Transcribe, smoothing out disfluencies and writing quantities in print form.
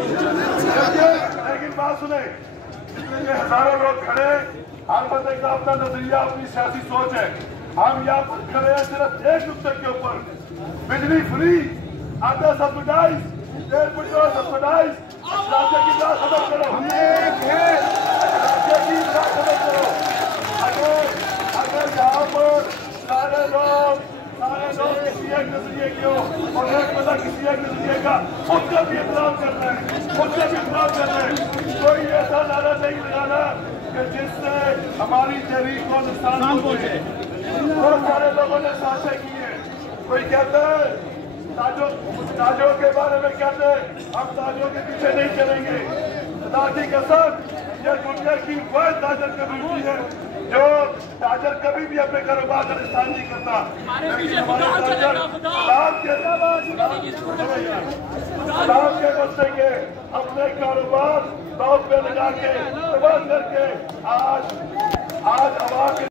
लेकिन बात सुने, जितने हजारों लोग खड़े, हर बंदे का अपना नजरिया, अपनी सियासी सोच है। हम यहाँ पर खड़े हैं सिर्फ एक नुकते के ऊपर, बिजली फ्री, आटा सब्सिडाइज, तेल पेट्रोल सब्सिडाइज, राज्य की राह खत्म करो, राज्य की राह खत्म करो। अगर यहाँ पर सारे लोग किसी एक नजरिए की हो और एक बंदा किसी एक नजरिए का उसका भी एहतराम कर रहे हैं, उसका भी एहतराम कर रहे हैं। कोई ऐसा नारा नहीं लगाना कि जिससे हमारी तहरीक को नुकसान पहुंचे। बहुत सारे लोगों ने साझे की है। कोई कहता है ताजों के बारे में कहते हैं हम ताजों के पीछे नहीं चलेंगे। खुदा की कसम, यह दुनिया की वह ताजर कम्युनिटी है जो ताजर कभी भी अपने कारोबार का नुकसान नहीं करता। लेकिन हमारे ताजर सलाम के बच्चे के अपने कारोबार दांव पे लगा के तबाह करके आज आवाज